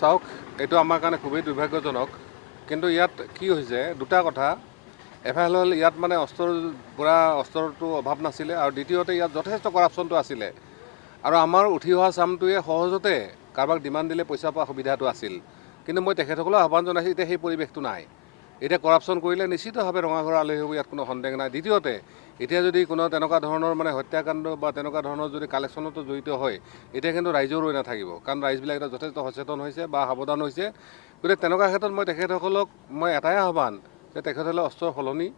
চাওক, এইটো আমাৰ কাৰণে খুবেই দুৰ্ভাগ্যজনক। কিন্তু ইয়াত কি হৈছে, দুটা কথা। এফালে হ'ল ইয়াত মানে অস্ত্ৰটো অভাৱ নাছিলে, আৰু দ্বিতীয়তে ইয়াত যথেষ্ট কৰাপশ্যনটো আছিলে। আৰু আমাৰ উঠি অহা চামটোৱে সহজতে কাৰোবাক ডিমাণ্ড দিলে পইচা পোৱা সুবিধাটো আছিল। কিন্তু মই তেখেতসকলেও আহ্বান জনাইছোঁ, এতিয়া সেই পৰিৱেশটো নাই। এতিয়া কৰাপশ্যন কৰিলে নিশ্চিতভাৱে ৰঙাঘৰ আলহী হ'ব, ইয়াত কোনো সন্দেহ নাই। দ্বিতীয়তে এতিয়া যদি কোনো তেনেকুৱা ধৰণৰ মানে হত্যাকাণ্ড বা তেনেকুৱা ধৰণৰ যদি কালেকশ্যনতো জড়িত হয়, এতিয়া কিন্তু ৰাইজৰ ৰৈ নাথাকিব, কাৰণ ৰাইজবিলাক এতিয়া যথেষ্ট সচেতন হৈছে বা সাৱধান হৈছে। গতিকে তেনেকুৱা ক্ষেত্ৰত মই তেখেতসকলক এটাই আহ্বান যে তেখেতসকলে অস্ত্ৰৰ সলনি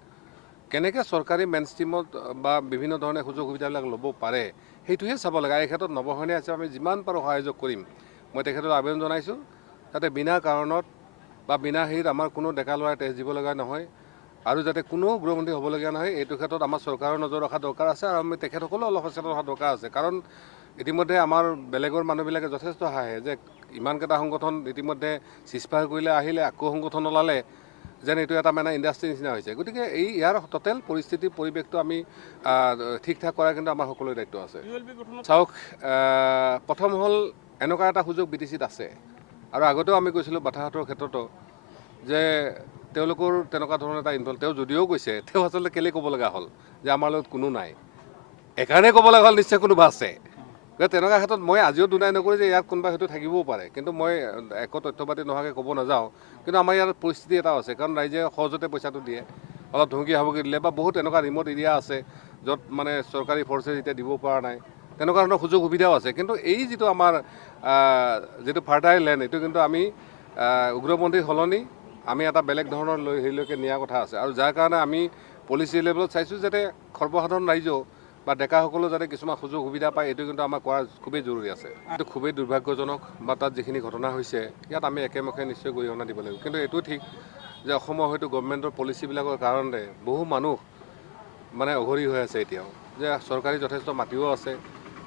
কেনেকৈ চৰকাৰী মেইন ষ্ট্ৰীমত বা বিভিন্ন ধৰণে সুযোগ সুবিধাবিলাক ল'ব পাৰে, সেইটোহে চাব লাগে। এই ক্ষেত্ৰত নৱসৈনিক হিচাপে আমি যিমান পাৰোঁ সহযোগ কৰিম। মই তেখেতক আবেদন জনাইছোঁ যাতে বিনা কাৰণত বা বিনা হেৰিত আমাৰ কোনো ডেকা ল'ৰাই তেজ দিব লগা নহয়, আৰু যাতে কোনো উগ্ৰপন্থী হ'বলগীয়া নহয়। এইটো ক্ষেত্ৰত আমাৰ চৰকাৰৰ নজৰ ৰখা দৰকাৰ আছে, আৰু আমি তেখেতসকলেও অলপ সচেতন হোৱা দৰকাৰ আছে। কাৰণ ইতিমধ্যে আমাৰ বেলেগৰ মানুহবিলাকে যথেষ্ট হাঁহে যে ইমানকেইটা সংগঠন ইতিমধ্যে চিজফায়াৰ কৰিলে, আহিলে আকৌ সংগঠন ওলালে, যেন এইটো এটা মানে ইণ্ডাষ্ট্ৰীৰ নিচিনা হৈছে। গতিকে ইয়াৰ টোটেল পৰিস্থিতিৰ পৰিৱেশটো আমি ঠিক ঠাক কৰাৰ কিন্তু আমাৰ সকলোৰে দায়িত্ব আছে। চাওক, প্ৰথম হ'ল এনেকুৱা এটা সুযোগ BTCত আছে, আৰু আগতেও আমি কৈছিলোঁ বাটাহাতৰ ক্ষেত্ৰতো যে তেওঁলোকৰ তেনেকুৱা ধৰণৰ এটা ইনভল্ভ। তেওঁ যদিও কৈছে, তেওঁ আচলতে কেলৈ ক'ব লগা হ'ল যে আমাৰ লগত কোনো নাই। এইকাৰণে ক'ব লগা হ'ল নিশ্চয় কোনোবা আছে। গতিকে তেনেকুৱা ক্ষেত্ৰত মই আজিও দুনাই নকৰোঁ যে ইয়াত কোনোবা হয়তো থাকিবও পাৰে, কিন্তু মই একো তথ্য পাতি নোহোৱাকৈ ক'ব নাযাওঁ। কিন্তু আমাৰ ইয়াত পৰিস্থিতি এটা আছে, কাৰণ ৰাইজে সহজতে পইচাটো দিয়ে, অলপ ধমকি সামগ্ৰী দিলে, বা বহুত এনেকুৱা ৰিম'ট এৰিয়া আছে য'ত মানে চৰকাৰী ফৰ্চেছ এতিয়া দিব পৰা নাই, তেনেকুৱা ধৰণৰ সুযোগ সুবিধাও আছে। কিন্তু এই যিটো আমাৰ যিটো ফাৰ্টাইল লেণ্ড, এইটো কিন্তু আমি উগ্ৰপন্থীৰ সলনি আমি এটা বেলেগ ধৰণৰ হেৰিলৈকে নিয়াৰ কথা আছে। আৰু যাৰ কাৰণে আমি পলিচি লেভেলত চাইছোঁ যাতে সৰ্বসাধাৰণ ৰাইজেও বা ডেকাসকলেও যাতে কিছুমান সুযোগ সুবিধা পায়, এইটো কিন্তু আমাৰ কৰা খুবেই জৰুৰী আছে। এইটো খুবেই দুৰ্ভাগ্যজনক, বা তাত যিখিনি ঘটনা হৈছে ইয়াত আমি একেমুখে নিশ্চয় গৰিহণা দিব লাগিব। কিন্তু এইটো ঠিক যে অসমৰ হয়তো গভৰ্ণমেণ্টৰ পলিচিবিলাকৰ কাৰণে বহু মানুহ মানে অঘৰী হৈ আছে এতিয়াও, যে চৰকাৰী যথেষ্ট মাটিও আছে,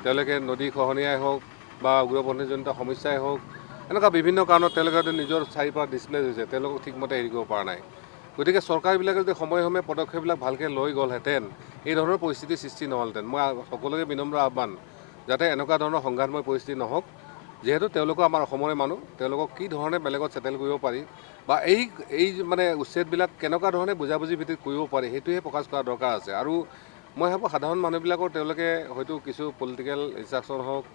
তেওঁলোকে নদী খহনীয়াই হওক বা উগ্ৰপন্থীজনিত সমস্যাই হওক, এনেকুৱা বিভিন্ন কাৰণত তেওঁলোকে নিজৰ চাৰিপাৰ ডিছপ্লেচ হৈছে, তেওঁলোকক ঠিকমতে হেৰি কৰিব পৰা নাই। গতিকে চৰকাৰবিলাকে যদি সময়ে সময়ে পদক্ষেপবিলাক ভালকৈ লৈ গ'লহেঁতেন, এই ধৰণৰ পৰিস্থিতিৰ সৃষ্টি নহ'লহেঁতেন। মই সকলোকে বিনম্ৰ আহ্বান যাতে এনেকুৱা ধৰণৰ সংঘাতময় পৰিস্থিতি নহওক। যিহেতু তেওঁলোকো আমাৰ অসমৰে মানুহ, তেওঁলোকক কি ধৰণে বেলেগত ছেটেল কৰিব পাৰি বা এই মানে উচ্ছেদবিলাক কেনেকুৱা ধৰণে বুজাবুজি ভিত্তিত কৰিব পাৰি, সেইটোহে প্ৰকাশ কৰা দৰকাৰ আছে। আৰু মই ভাবোঁ সাধাৰণ মানুহবিলাকৰ তেওঁলোকে হয়তো কিছু পলিটিকেল ইনষ্ট্ৰাকশ্যন হওক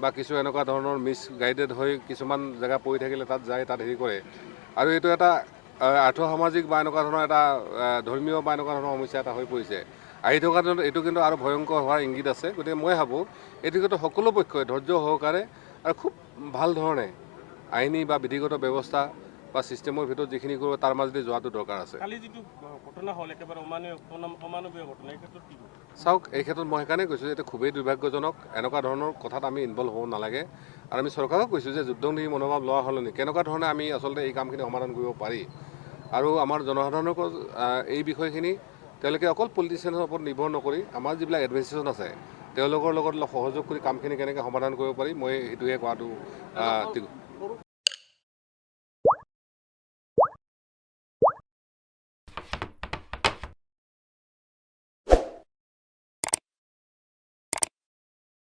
বা কিছু এনেকুৱা ধৰণৰ মিছগাইডেড হৈ কিছুমান জেগা পৰি থাকিলে তাত যায়, তাত হেৰি কৰে। আৰু এইটো এটা আৰ্থসামাজিক বা এনেকুৱা ধৰণৰ এটা ধৰ্মীয় বা এনেকুৱা ধৰণৰ সমস্যা এটা হৈ পৰিছে। আহি থকা দিনত এইটো কিন্তু আৰু ভয়ংকৰ হোৱাৰ ইংগিত আছে। গতিকে মই ভাবোঁ এইটো কিন্তু সকলো পক্ষই ধৈৰ্য সহকাৰে আৰু খুব ভাল ধৰণে আইনী বা বিধিগত ব্যৱস্থা বা ছিষ্টেমৰ ভিতৰত যিখিনি কৰিব তাৰ মাজেদি যোৱাটো দৰকাৰ আছে। চাওক, এই ক্ষেত্ৰত মই সেইকাৰণে কৈছোঁ যে এইটো খুবেই দুৰ্ভাগ্যজনক। এনেকুৱা ধৰণৰ কথাত আমি ইনভল্ভ হ'ব নালাগে। আৰু আমি চৰকাৰক কৈছোঁ যে যুদ্ধনীতি মনোভাৱ লোৱা সলনি কেনেকুৱা ধৰণে আমি আচলতে এই কামখিনি সমাধান কৰিব পাৰি। আৰু আমাৰ জনসাধাৰণকো এই বিষয়খিনি তেওঁলোকে অকল পলিটিচিয়ানৰ ওপৰত নিৰ্ভৰ নকৰি আমাৰ যিবিলাক এডমিনিষ্ট্ৰেশ্যন আছে তেওঁলোকৰ লগত অলপ সহযোগ কৰি কামখিনি কেনেকৈ সমাধান কৰিব পাৰি, মই সেইটোৱে কোৱাটো